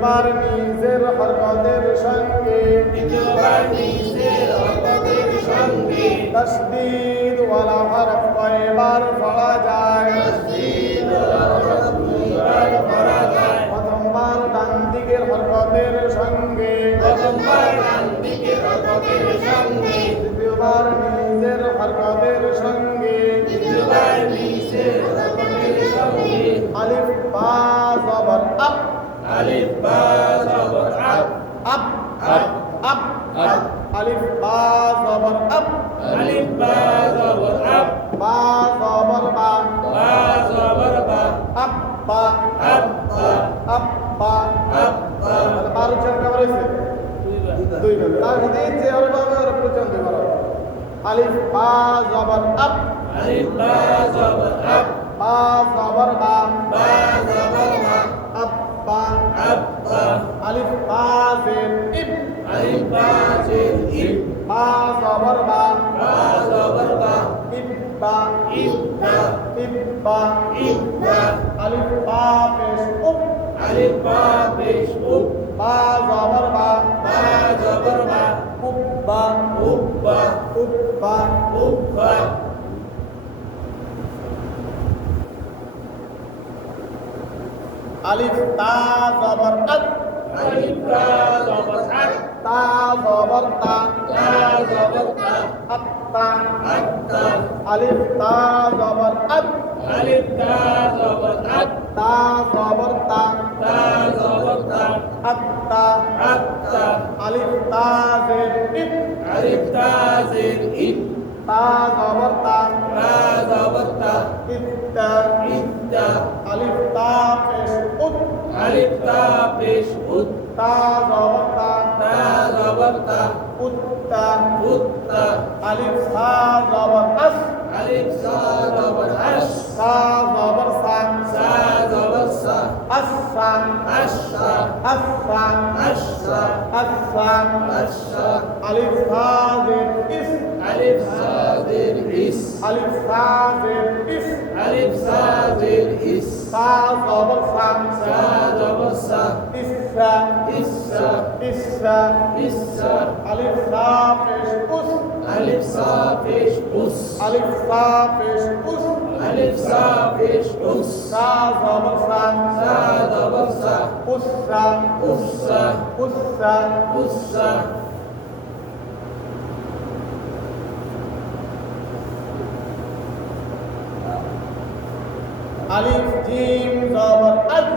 দ্বিতীয়বার নিজের হরকতের সঙ্গে তসদীদ ওয়ালা হরফ কয়বার পড়া যায় প্রথমবার ডান দিকের হরকতের সঙ্গে দ্বিতীয়বার নিজের হরকতের সঙ্গে আলিফ বা জবর up Alif ba zabur ab up ab up ab আলিফ বা জবর up Alif ba zabur ab বা জবর বা ba zabur ba আপ বা ab ba আপ বা ab ba আর উচ্চারণ কেমন হয়েছে দুইবার তার সাথে যে আরো ভাবে আর উচ্চারণ দুইবার হবে আলিফ বা জবর up Alif ba zabur ab বা জবর বা ba zabur ba আপ বা ab ba আলিফ বা জের ইব Alif ba jim ib বা জবর বা ba zabur ba ইব বা ib ba ইব বা ib ba আলিফ বা পেশ উপ Alif ba pesh up বা জবর বা ba zabur ba উপ বা up ba উপ বা up ba আলিফ তা জবর আত Alif ba zabur ab তা জবর তা ta zabur ta আত্তা atta আলিফ তা জবর আত Alif ta zabur ab তা জবর তা ta zabur ta আত্তা atta আলিফ তা জের ইব Alif ta zin ib তা জবর তা ta zabur ta ইত্তা itta আলিফ তা পেশ উত Alif ta pesh ut তা জবর তা ta zabur ta উত্তা utta আলিফ সা জবর আস Alif sa zabur ash সা জবর সা sa zabur sa আসসা asha আসসা asha আসসা asha আলিফ সা জের ইস Alif sa zin is আলিফ সা জের ইস Alif sa zin is সা জবর সা sa zabur sa ইসসা issa ইসসা issa আলিফ সা পেশ উস Alif sa pesh us আলিফ সা পেশ উস Alif sa pesh us সা জবর সা sa zabur sa উসসা ussa উসসা ussa আলিফ জিম জবর আজ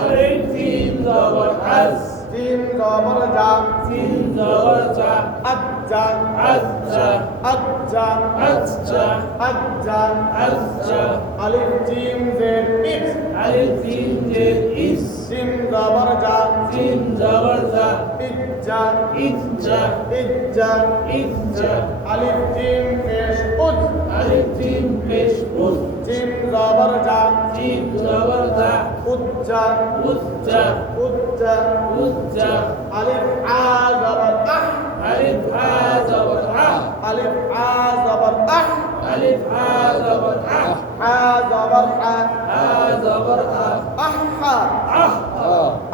Alif jim zabur az gym জবর জা jim zabur ja আজ্জা azza আজ্জা azza আজ্জা azza আলিফ জিম জের ইস Alif jim jin is gym জবর জা jim zabur ja Itza ijja Itza ijja আলিফ জিম পেশ উজ Alif jim pesh ut gym জবর জা jim zabur ja উজ্জা ujja উজ্জা ujja আলিফ আ জবর আহ Alif ha zabur ah আলিফ আ জবর আহ Alif ha zabur ah আ জবর আ ha zabur ah আহা ah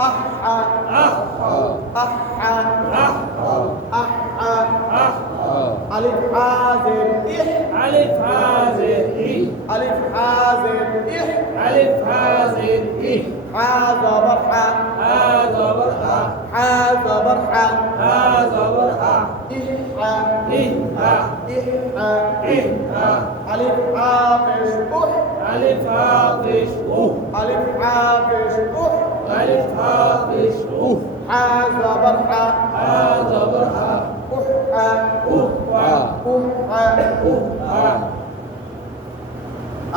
আহা ah আহা ah আহা ah আলিফ আ জের ইহ Alif ha zin i আলিফ আ জের ইহ Alif ha zin i আ জবর আ ha zabur ah আ জবর আ ha zabur ah ইহা ih ah ইহা ih ah আলিফ আ পেশ উহ Alif ha pesh uh আলিফ আ পেশ উহ Alif ha pesh uh আ জবর আ ha zabur ah উহা uhwa উহা uhwa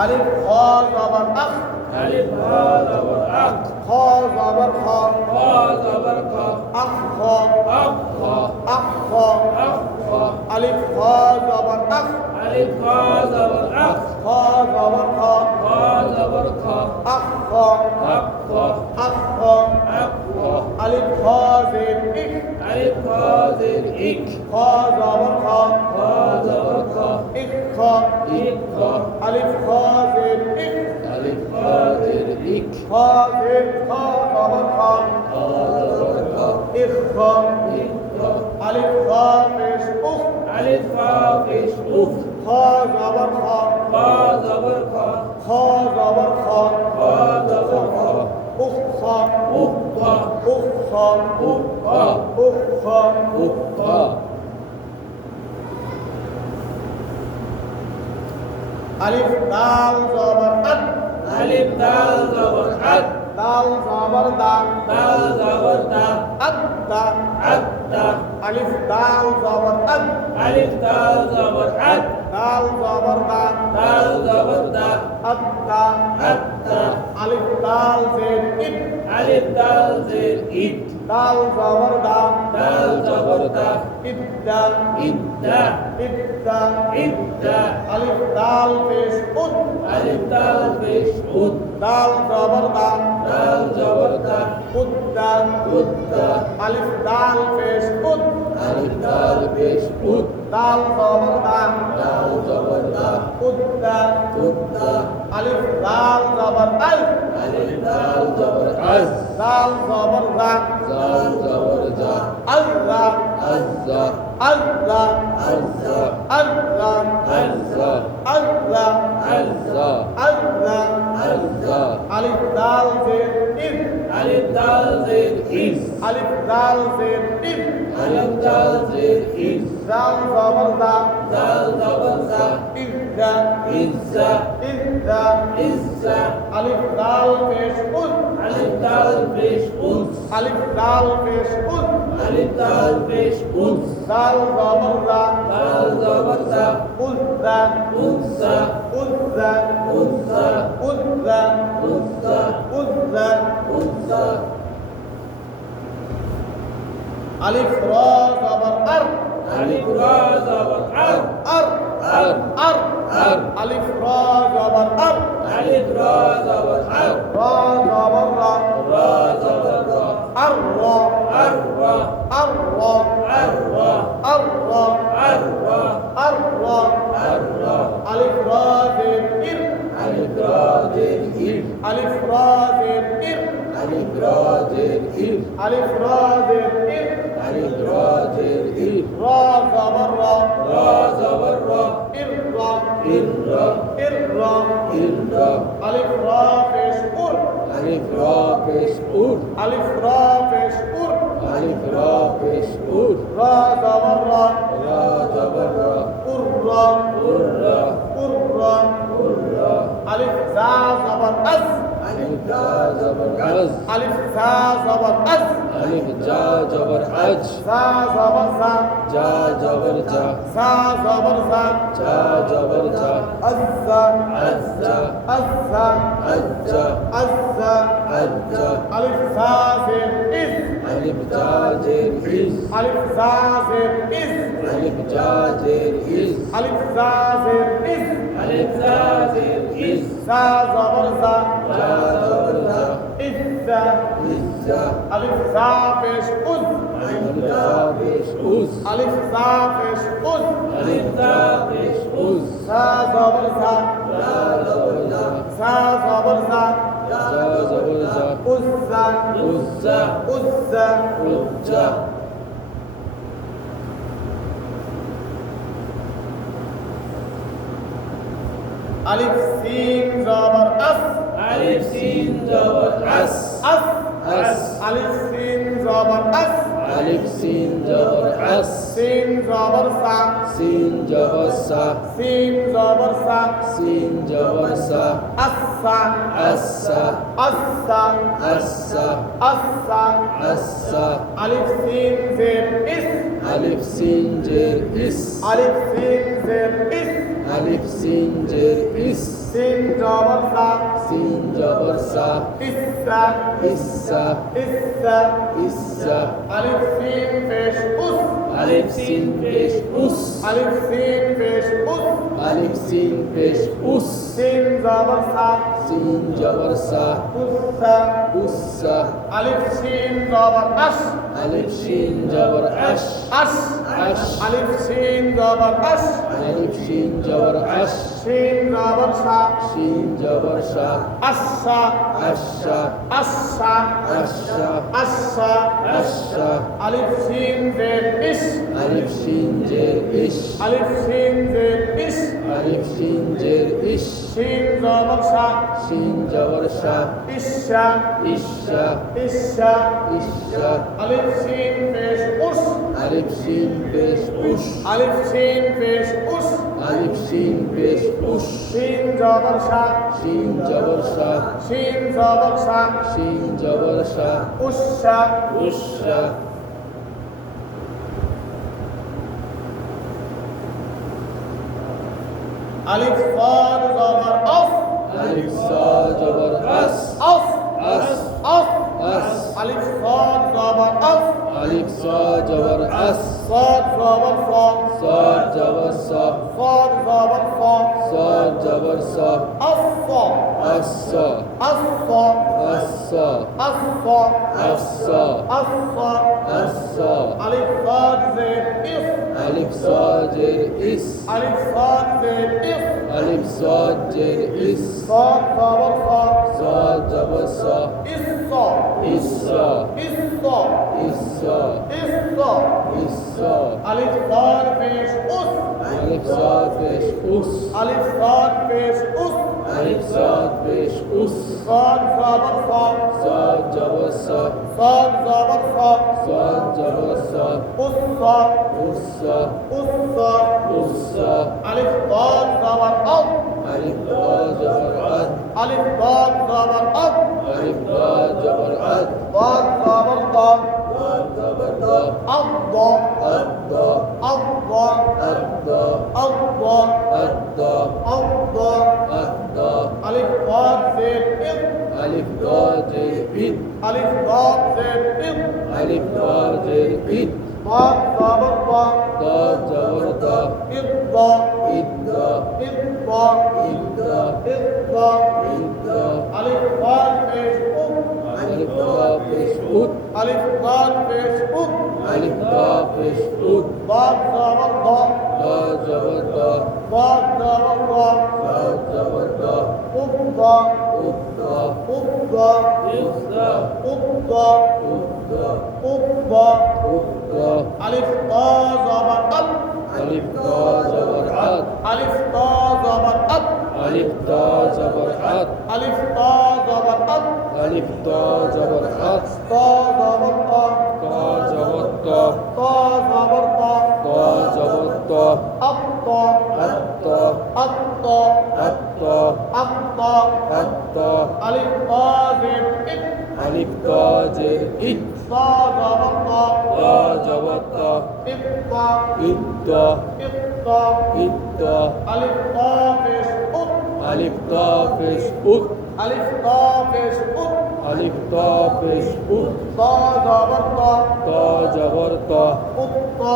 আলিফ খ জবর আখ Alif ha zabur ah খ জবর খ ha zabur ka আখ খ ah kha আখ খ ah kha আলিফ খ জবর আখ Alif ha zabur ah খ জবর খ ha zabur ka আখ খ ah kha আখ খ ah kha আলিফ খ জের ইক Alif ha zin ik খ জবর খ ha zabur ka ইক খ ik kha আলিফ খ জের ইক Alif ha zin ik খা জিম খা জবর খা খা জবর খা ইখ খা ইকরা আলিফ খা পেশ উখ আলিফ ফা পেশ উফ খা জবর খা খা জবর খা খা জবর খা খা জবর খা উখ খা উফ খা উখ খা উফ খা উখ খা উফ খা আলিফ দাল জবর আদ আলিফ দাল জবর আদ দাল জবর দা দাল জবর দা আদ দা আদা আলিফ দাল জবর আদ আলিফ দাল জবর আদ দাল জবর দা দাল জবর দা আদ দা আদা আলিফ দাল জের ইদ আলিফ দাল জের ইদ দাল জবর দা দাল জবর দা ইদ্দা ইদ্দা ইদ্দা ইদ্দা আলিফ দাল পেশ উদ আলিফ দাল পেশ উদ দাল জবর দা দাল জবর দা উদ্দা উদ্দা আলিফ দাল পেশ উদ আলিফ দাল পেশ উদ দাল জবর দা দাল জবর দা উদ্দা উদ্দা আলিফ দাল জবর আল আলিফ দাল জবর আজ দাল জবর দা জাল জবর জা আল্লাহ আজ্জা আল্লাহ আজ্জা আল্লাহ আজ্জা আল্লাহ আজ্জা আল্লাহ আজ্জা আলিফ দাল জের ইদ আলিফ দাল জের ইজ আলিফ দাল জের ইদ আলিফ দাল জের ইজ দাল জবর দা দাল জবর জা ইদ্দা ইজ্জা ইদ্দা ইজ্জা আলিফ দাল পেশ উদ আলিফ দাল পেশ উজ আলিফ দাল পেশ উদ আলিফ দাল পেশ উজ দাল জবর দা দাল জবর দা উদ্দা উজ্জা উদ্দা উজ্জা উদ্দা উজ্জা উদ্দা উজ্জা আলিফ র জবর আর আলিফ রা জবর আর আর আর আর আর আলিফ র জবর আর আলিফ রা জবর আর র জবর রা রা জবর রা আর র আর রা আর র আর রা আর র আর রা আর র আর রা আলিফ র জের ইর আলিফ রা জের ইর আলিফ র জের ইর আলিফ রা জের ইর আলিফ র জের ইর আলিফ রা জের ইর র জবর র রা জবর রা ইর র ইর রা ইর র ইর রা আলিফ র পেশ উর আলিফ রা পেশ উর আলিফ র পেশ উর আলিফ রা পেশ উর র জবর র রা জবর রা উর র উর রা উর র উর রা আলিফ জা জবর আজ আলিফ জা জবর আজ আলিফ জা জবর আজ আলিফ জা জবর আজ জা জবর জা জা জবর জা জা জবর জা জা জবর জা আজ্জা আজ্জা আজ্জা আজ্জা আজ্জা আজ্জা আলিফ জা জের ইজ আলিফ জা জের ইজ আলিফ জা জের ইজ আলিফ জা জের ইজ আলিফ জা জের ইজ আলিফ জা জের ইজ জা জবর জা জা জবর জা ইজ্জা ইজ্জা আলিফ জা পেশ উজ আলিফ জা পেশ উজ আলিফ জা পেশ উজ আলিফ জা পেশ উজ জা জবর জা জা জবর জা জা জবর জা জা জবর জা উজ্জা উজ্জা উজ্জা উজ্জা আলিফ সিন জবর আস আলিফ সিন জবর আস আস আস আলিফ সিন জবর আস আলিফ সিন জবর আস সিন জবর সা সিন জবর সা সিন জবর সা সিন জবর সা আসসা আসসা আসসা আসসা আসসা আসসা আলিফ সিন জের ইস আলিফ সিন জের ইস আলিফ সিন জের ইস আলিফ সিন জের ইস সিন জবর সা সিন জবর সা ইসসা ইসসা ইসসা ইসসা আলিফ সিন পেশ উস আলিফ সিন পেশ উস আলিফ সিন পেশ উস আলিফ সিন পেশ উস সিন জবর সা সিন জবর সা উসসা উসসা আলিফ সিন জবর আস আলিফ সিন জবর আশ আস আশ আলিফ সিন জবর আশ আলিফ শিন জবর আশ সিন জবর সা শিন জবর শা আশা আশা আশা আশা আশা আশা আলিফ সিন জের ইস আলিফ শিন জের ইশ আলিফ সিন জের ইস আলিফ শিন জের ইশ সিন জবর সা শিন জবর শা ইশা ইশা ইশা ইশা আলিফ সিন পেশ উস আলিফ শিন পেশ উশ আলিফ সিন পেশ উস আলিফ শিন পেশ উশ সিন জবর সা শিন জবর শা সিন জবর সা শিন জবর শা উশা উশা আলিফ সাদ জবর আফ আলিফ সা জবর আস আফ আস আফ আস আলিফ সাদ জবর আফ আলিফ সা জবর আস সাদ জবর সা صاد جبر صا সাদ জবর সা صاد جبر صا আফা الصا আফা الصا আফা الصا আফা الصا আলিফ সাদ জের ইফ ألف صاد جر إس আলিফ সাদ জের ইফ ألف صاد جر إس সাদ জবর সা صاد جبر صا ইসসা إسا ইসসা إسا ইসসা إسا আলিফ সাদ পেশ উস ألف صاد بيش أس আলিফ সাদ পেশ উস ألف صاد بيش أس সাদ জবর সা صاد جبر صا সাদ জবর সা صاد جبر صا উসসা أسا উসসা أسا আলিফ সাদ জবর আব ألف ضاد جبر أد আলিফ সাদ জবর আব ألف ضاد جبر أد ضاد জবর দা ضاد جبر ضا আব্দা الضا আব্দা الضا আব্দা الضا আব্দা الضا আলিফ সাদ জের ইফ ألف ضاد جر إد আলিফ সাদ জের ইফ ألف ضاد جر إد ضاد জবর দা ضاد جبر ضا ইদ্দা إدا ইদ্দা إدا ইদ্দা إدا আলিফ সাদ পেশ উক ألف ضاد بيش أد আলিফ সাদ পেশ উক ألف ضاد بيش أد ضاد জবর দা ضاد جبر ضا ضاد জবর দা ضاد جبر ضا উকদা أدا উকদা أدا উকদা أدا উকদা أدا আলিফ তা জবর আব ألف ضاد جبر أد আলিফ তা জবর আব ألف ضاد جبر أد আলিফ তা জবর আব ألف ضاد جبر أد তা জবর তা تا جبر تا তা জবর তা تا جبر تا আত্তা أتا আত্তা أتا আত্তা أتا আলিফ তা জের ইক ألف ضاد جر إد তা জবর তা تا جبر تا ইত্তা إدا ইত্তা إدا আলিফ তা পেশ উক ألف ضا بيش أد আলিফ তা পেশ উক ألف ضا بيش أد তা জবর তা تا جبر تا উত্তা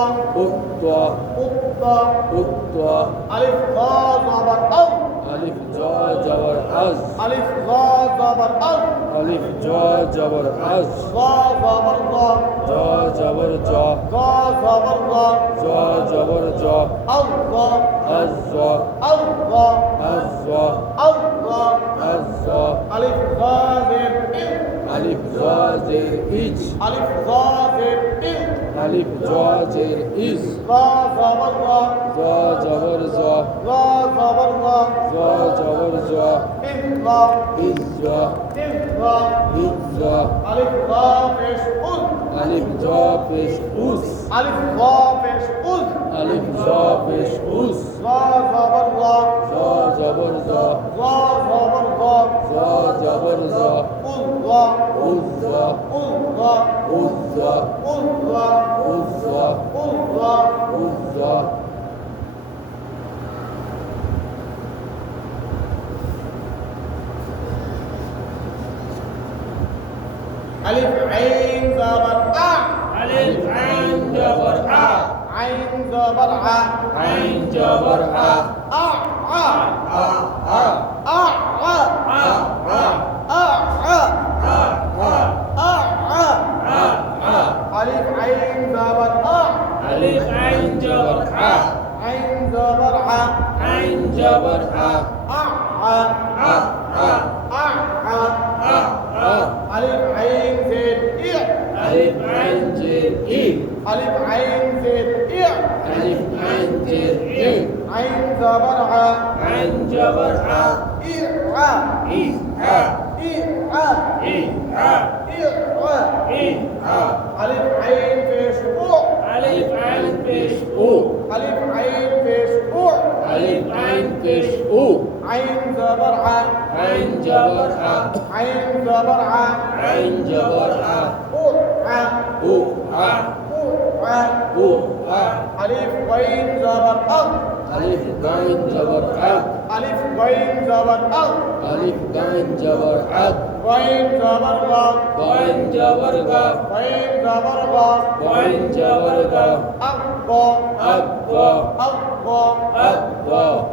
أدا উত্তা أدا আলিফ তা জবর আব ألف جا جبر أز আলিফ তা জবর আব ألف جا جبر أز তা জবর তা جا جبر جا তা জবর তা جا جبر جا আল্লাহ أزا আল্লাহ أزا আল্লাহ أزا আলিফ তা জের ইক ألف جا جر إج আলিফ তা জের ইক ألف جا جر إز তা জবর তা جا جبر جا তা জবর তা جا جبر جا ইল্লা إزا ইল্লা إزا আলিফ তা পেশ উক ألف جا بيش أس আলিফ তা পেশ উক ألف جا بيش أس তা জবর তা جا جبر جا তা জবর তা جا جبر جا উল্লা أزا উল্লা أزا উল্লা أزا উল্লা أزا আলিফ আইন জবর আ ألف عين جبر أ আইন জবর আ عين جبر أ আ আ أ أ আ আ أ أ আ আ أ أ আ আ আলিফ আইন জবর আ ألف عين ألف عين زين إيه ألف عين زين إيه ألف عين زين إيه ألف عين زين إيه عين زبر ع عين جبر ع إيه ع إيه ع إيه ع إيه ع إيه ع إيه ع ألف عين فيش أو ألف عين فيش أو ألف عين فيش أو ألف عين فيش أو عين زبر ع عين جبر ع عين زبر ع عين جبر ع أو ع أو ع أو ع أو ع ألف غين زبر أغ ألف عين جبر ع ألف غين زبر أغ ألف عين جبر ع غين زبر غ عين جبر غ غين زبر غ عين جبر غ أغ أقوى أغ أقوى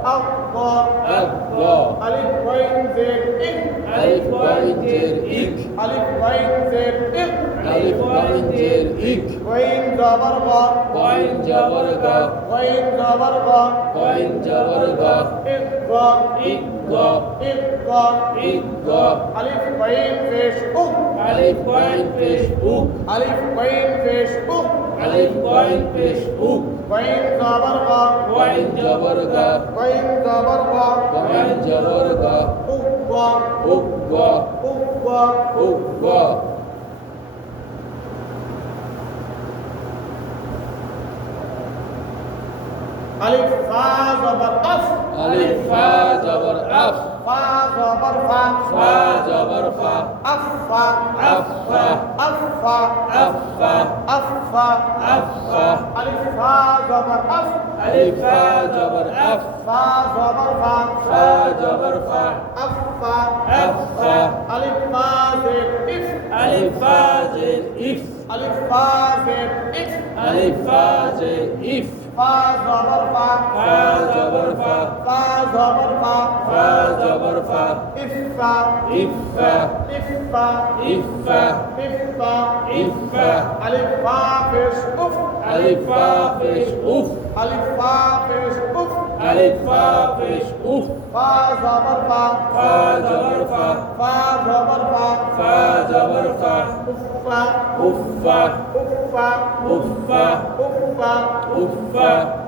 أغ أقوى ألف غين زين إغ ألف عين زين إك ألف غين زين إغ ألف عين زين إك غين زبر غ عين جبر غ غين زبر غ عين جبر غ إغ إك إغ إك ألف غين فيش أغ ألف عين فيش أوك ألف غين فيش أغ ألف عين فيش أوك غين زبر غ عين جبر غ غين زبر غ عين جبر غ أغ أقوى أغ أقوى ألف فا زبر أف ألف فا جبر أف فا زبر فا فا جبر فا أف فا أف فا أف فا أف فا أف فا أف فا ألف فا زبر أف ألف فا جبر أف فا زبر فا فا جبر فا أف فا أف فا ألف فا زين إف ألف فا زين إف ألف فا زين إف ألف فا زين إف فا زبر فا فا جبر فا فا زبر فا فا جبر فا إف فا إف فا إف فا إف فا إف فا إف فا ألف فا فيش أف ألف فا فيش أوف ألف فا فيش أف ألف فا فيش أوف فا زبر فا فا جبر فا فا زبر فا فا جبر فا فا أوف فا فا أوف فا فا أوف فا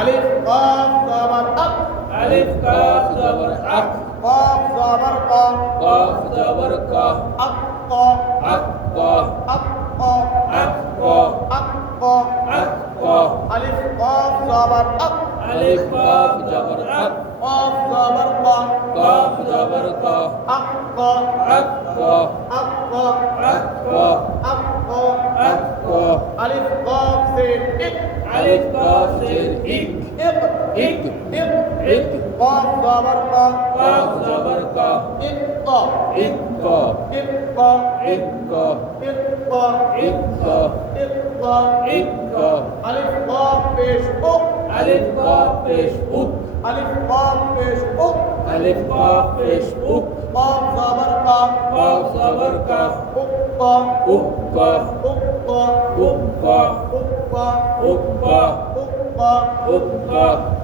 ألف قاف زبر أق ألف كاف جبر أك قاف زبر قا قاف جبر كا أق قا أك قا أق قا أك قا أق قا أك قا ألف قاف زبر أق ألف كاف جبر أك قاف زبر قا قاف جبر كا أق قا أك قا أق قا أك قا أق قا أك قا ألف قاف زين إق ألف كاف زين إك إق إك إق إك قاف زبر قا قاف جبر كا إق قا إك قا إق قا إك قا إق قا إك قا إق قا إك قا ألف قاف بيش أق ألف كاف فيش أوك ألف قاف بيش أق ألف كاف فيش أوك قاف زبر قا قاف جبر كا أق قا أك قا أق قا أك قا أق قا أك قا أق قا أك قا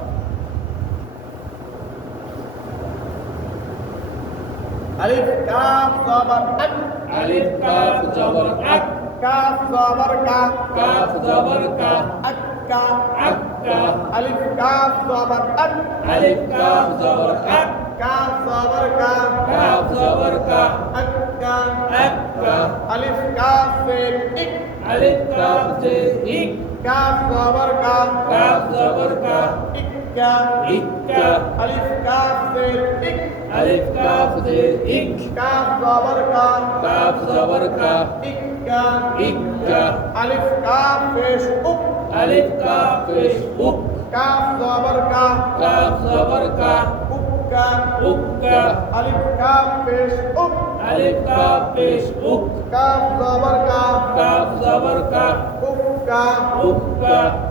ألف كاف زبر أك ألف كاف جبر أك كاف زبر كا كاف جبر كا أك كا أك كا ألف كاف زبر أك ألف كاف جبر أك كاف زبر كا كاف جبر كا أك كا أك كا ألف كاف زين إك ألف كاف زين إك كاف زبر كا كاف جبر كا إك كا إك كا ألف كاف زين إك ألف كاف زين إك كاف زبر كا كاف جبر كا إك كا إك كا ألف كاف فيش أك ألف كاف فيش أك كاف زبر كا كاف جبر كا أك كا أك كا ألف كاف فيش أك ألف كاف فيش أك كاف زبر كا كاف جبر كا أك كا أك كا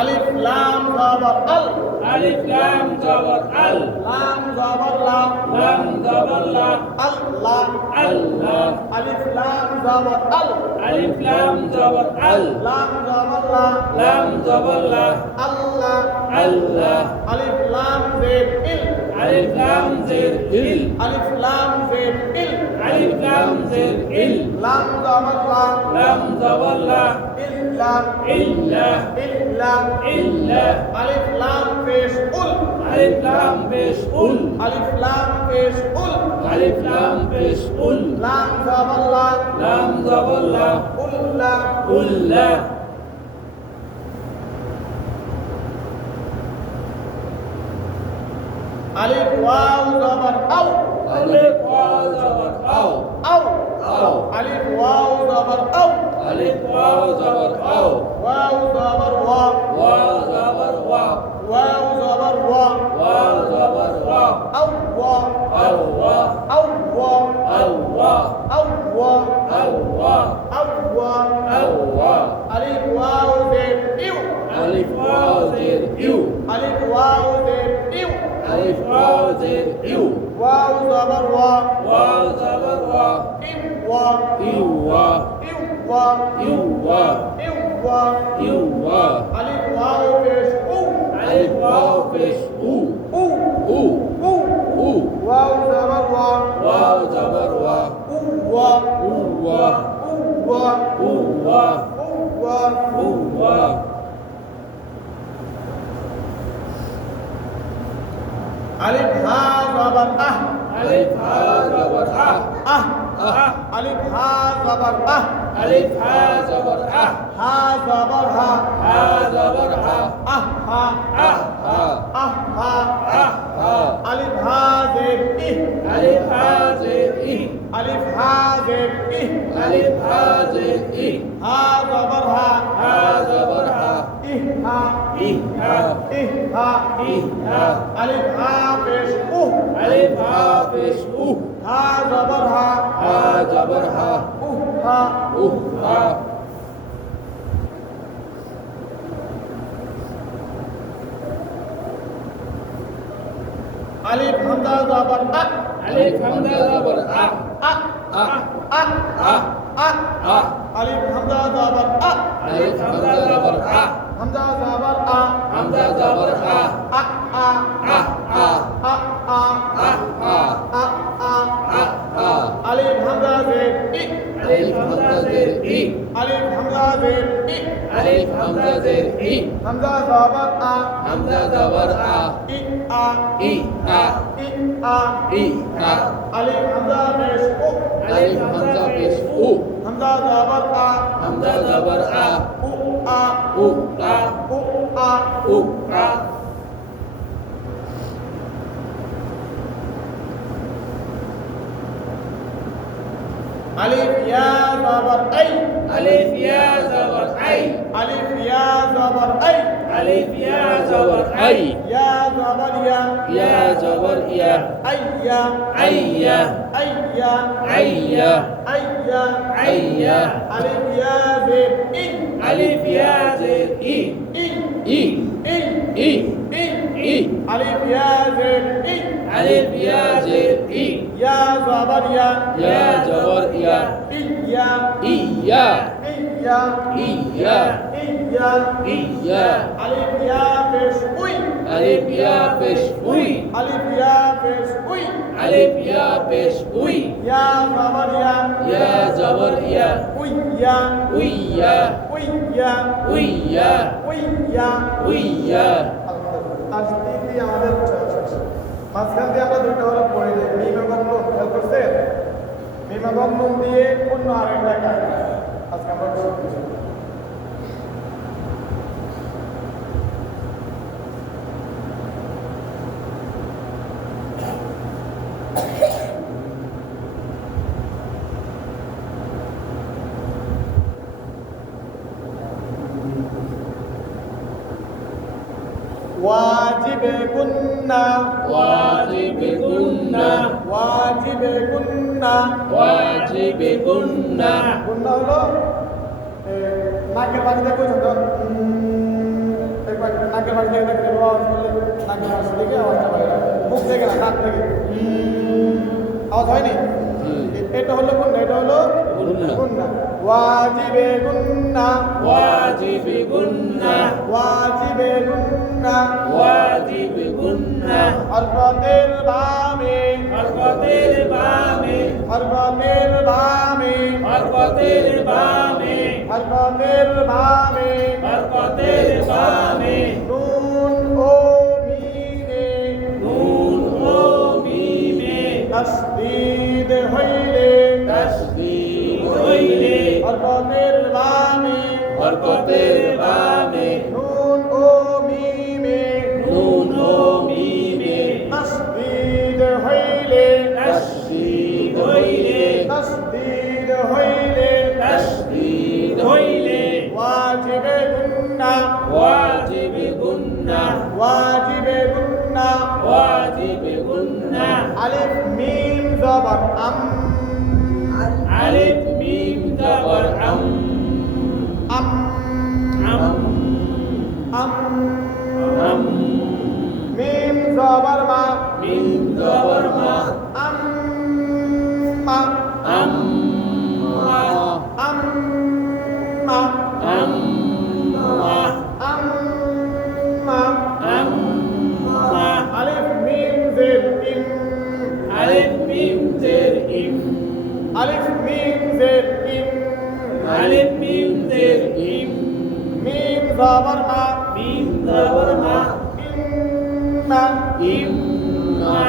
ألف লাম জবর আল alif lam জবর আল লাম জবর লা লাম জবর লা আল্লাহ আল্লাহ আলিফ লাম জবর আল alif lam জবর আল লাম জবর লা লাম জবর লা আল্লাহ আল্লাহ আলিফ লাম জের ইল alif lam জের ইল আলিফ লাম জের ইল alif lam জের ইল লাম জবর লা লাম জবর লা ইল্লা ইল্লা ইল্লা ইল্লা আলিফ লাম পেশ উল alif lam পেশ উল আলিফ লাম পেশ উল alif lam পেশ উল লাম জবর লা লাম জবর লা উল্লা উল্লা আলিফ ওয়াও জবর আও alif ওয়াও জবর আও আও আও আলিফ ওয়াও জবর আও alif ওয়াও জবর আও ওয়াও জবর ওয়া ওয়াও জবর ওয়া ওয়াও জবর ওয়া ওয়াও জবর ওয়া আও ওয়া আও ওয়া আও ওয়া আও ওয়া আও ওয়া আও ওয়া আও ওয়া আও ওয়া আলিফ ওয়াও জের ইউ alif ওয়াও জের ইউ আলিফ ওয়াও জের ইউ alif ওয়াও জের ইউ ওয়াও জবর ওয়া ওয়াও জবর ওয়া ইউ ওয়া ইউ ওয়া ইউ ওয়া ইউ ওয়া ইউ ওয়া ইউ ওয়া আলিফ ওয়াও পেশ উ alif ওয়াও পেশ উ উ উ উ উ ওয়াও জবর ওয়া ওয়াও জবর ওয়া উ ওয়া উ ওয়া উ ওয়া উ ওয়া উ ওয়া উ ওয়া আলিফ হা জবর আহ alif হা জবর আহ আহ আহ আলিফ হা জবর আহ alif হা জবর আহ হা জবর হা হা জবর হা আহ হা আহ হা আহ হা আহ হা আলিফ হা জের ইহ alif হা জের ই আলিফ হা জের ইহ alif হা জের ই হা জবর হা হা জবর হা ইহ হা ই হা ইহ হা ই হা আলিফ হা পেশ উহ alif হা পেশ উ হা জবর হা হা জবর হা উহ হা উ হা আলিফ হামজা জবর আ alif হামজা জবর আ আ আ আ আ আ আ আলিফ হামজা জবর আ alif হামজা জবর আ হামজা জবর আ হামজা জবর আ আ আ আ আ আ আ আ আ আ আ আ আ আলিফ হামজা জের ই alif হামজা জের ই আলিফ হামজা জের ই alif হামজা জের ই হামজা জবর আ হামজা জবর আ ই আ ই আ ই আ ই আ আলিফ হামজা পেশ উ alif হামজা পেশ উ হামজা জবর আ হামজা জবর আ উ আ উ আ উ আ উ আ আলিফ ইয়া জবর আই alif ya জবর আই আলিফ ইয়া জবর আই alif ya জবর আই ইয়া জবর ইয়া ya জবর ইয়া আইয়া আইয়া আইয়া আইয়া আইয়া আইয়া আলিফ ইয়া জের ই alif ya জের ই ই ই ই ই ই ই আলিফ ইয়া জের ই alif ya জের ই ইয়া জবর ইয়া ya জবর ইয়া ইয়া ইয়া ইয়া ইয়া ইয়া ইয়া আলিফ ইয়া পেশ উই alif ya পেশ উই আলিফ ইয়া পেশ উই alif ya পেশ উই ইয়া জবর ইয়া ya জবর ইয়া উইয়া উইয়া উইয়া উইয়া উইয়া উইয়া আর তিনটি আমাদের মাঝখান দিয়ে আমরা দুইটা হলো পড়ে যাই মিম এবং নুন খেয়াল করছেন মিম এবং নুন দিয়ে অন্য আরেকটা কাজ আজকে আমরা শিখছি واجب كنا واجب كنا واجب كنا واجب كنا كنا হলো নাকের পানি দিয়ে কইছো তো নাকের পাশ থেকে দেখতে আওয়াজ করলে নাকের পাশ থেকে আওয়াজটা বাইরে আসে। মুখ থেকে না, নাক থেকে আওয়াজ হয়নি। এটা হলো গুন্না, এটা হলো গুন্না। ওয়াজিবে গুন্না, ওয়াজিবে গুন্না, ওয়াজিবে গুন্না, ওয়াজিবে গুন্না, হরকতের বামে, হরকতের বামে, হরকতের বামে, হরকতের বামে, হরকতের বামে, হরকতের বামে, নুন ও মিমে, নুন ও মিমে, তাসদীদ হইলে, তাসদীদ হইলে, হরকতের বামে, হরকতের বামে, নুন ও মিমে, নুন ও মিমে, তাসদীদ হইলে, তাসদীদ হইলে, তাসদীদ হইলে, তাসদীদ হইলে, ওয়াজিবে গুন্না, ওয়াজিবে গুন্না, ওয়াজিবে গুন্না, ওয়াজিবে গুন্না, আলিফ মিম জবর আম, আলিফ মিম জবর আম, আম, আম, আম, আম, মিম জবর মা, মিম জবর মা, আম, মা, আম, মা, আম, মা, আম, মা, আম, মা, আম, মা, আলিফ মিম জের ইম, আলিফ মিম জের ইম, আলিফ মিম জের ইম, আলিফ মিম জের ইম, মিম জবর মা, মিম জবর মা, ইন্না, ইম্মা,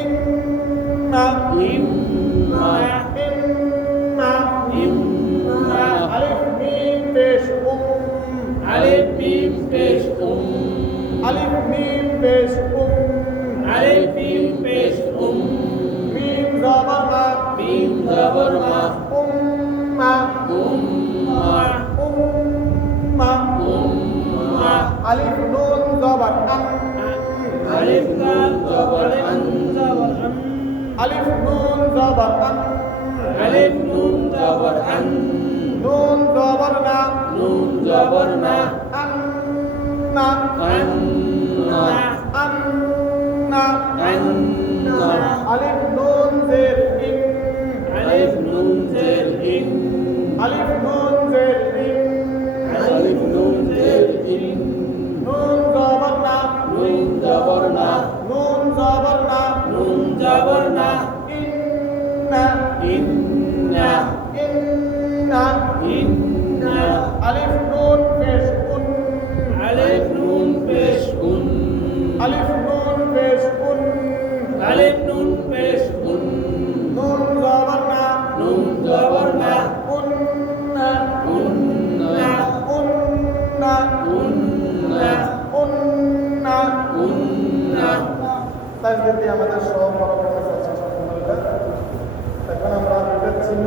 ইন্না, ইম্মা, ইন্না, ইম্মা, আলিফ মিম পেশ আলিফ মিম পেশ আলিফ মিম পেশ আলিফ মিম পেশ মিম জবর মা, মিম জবর মা, উম্মা, উম্মা, উম্মা, উম্মা, আলিফ নুন জবর আম, আলিফ লাম জবর আন জবর আম, আলিফ নুন জবর আম, আলিফ নুন জবর আন, নুন জবর না, নুন জবর না, আন্না, আন্না, আন্না, আন্না, আলিফ নুন জের ইন, আলিফ নুন জের ইন, আলিফ নুন জের ইন, আলিফ নুন জের ইন, নুন জবর না, নুন জবর না, নুন জবর না, নুন জবর না, ইন্না, ইন্না, ইন্না, ইন্না, আলিফ নুন পেশ আলিফ নুন পেশ আলিফ নুন পেশ আলিফ নুন পেশ নুন জবর না, নুন জবর না, উন্না, উন্না, উন্না, উন্না, উন্না, উন্না। তাই যদি আমাদের সব বড় বড় এখন আমরা চিহ্ন